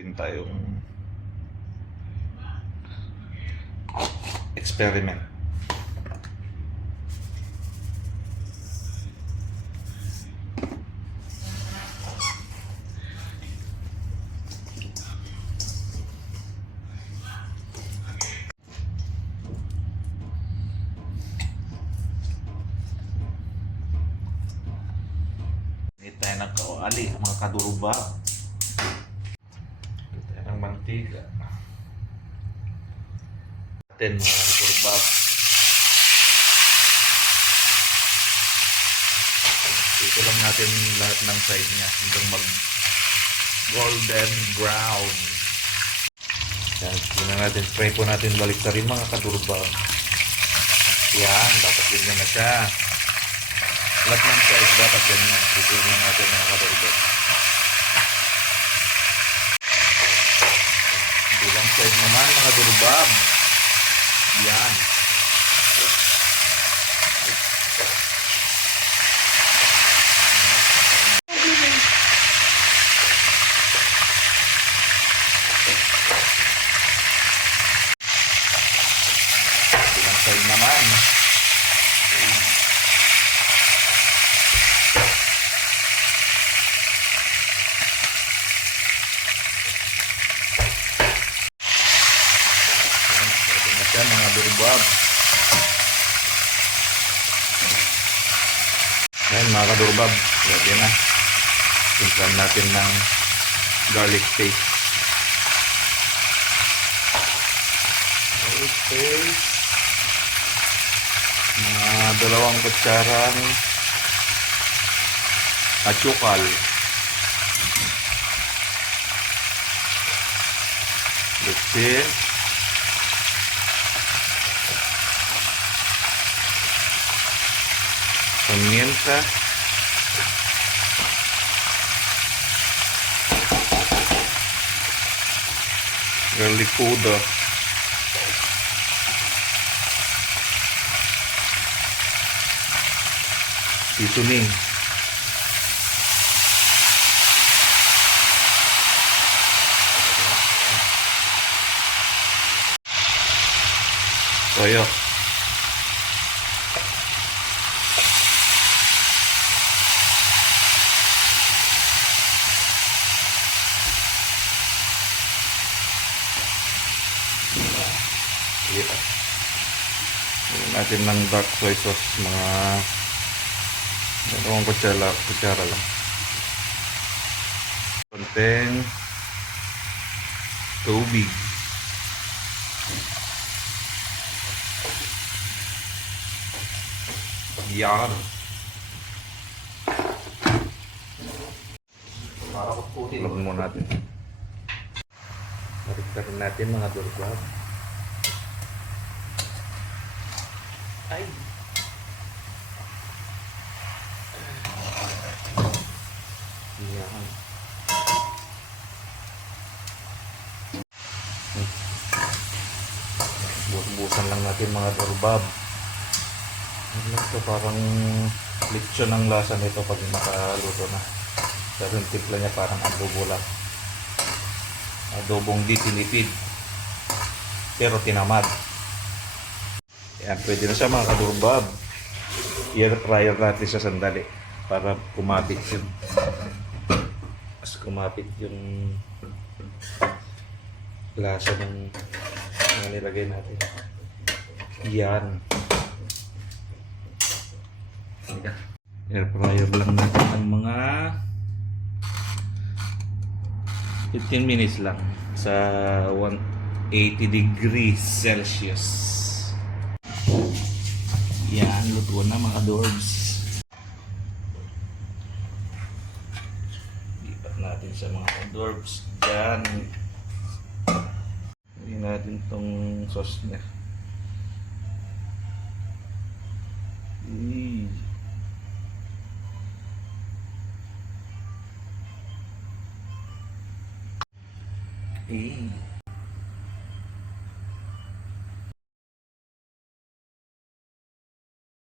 Rin tayong experiment. Hindi tayo ng kawali, mga kaduruba. Hindi tayo ng mantiga. Atin mga kaduruba. Ito lang natin lahat ng side niya hanggang mag golden brown. Yan, yun natin. Try po natin balik na rin mga kadurba. Yan, dapat ganyan na siya. Lahat ng size dapat ganyan. Dito lang natin mga kadurba. Bilang side naman mga durbab. Yan. Bilang side naman. Yan mga durbab. Yan mga kadurbab. Lagyan na. Simpan natin ng garlic paste. Garlic paste. Mga 2 kutsarang atsukal. Litsin. Pimienta, garlic powder, seasoning, toyo. Kita. Lagyan natin ng dark soy sauce, mga 2 kutsara lang. Konting tubig. Yan. Laban mo natin. Balik natin mga durbab. Ay. Yan. Busan lang natin mga durbab. Ito parang lechon ang lasa nito pag nakaluto na. Pero yung timpla niya parang adobo lang. Adobong di tinipid. Pero tinamad. Yan, pwede na siya mga kadurbab. I-air fryer natin sa sandali para kumapit yun. Mas kumapit yung lasa ng nilagay natin. Yan. Air fryer lang natin ang mga 15 minutes lang sa 180 degrees Celsius. Yan, luto na mga dorbs. Lipat natin sa mga dorbs dyan. Hindi natin tong sauce niya.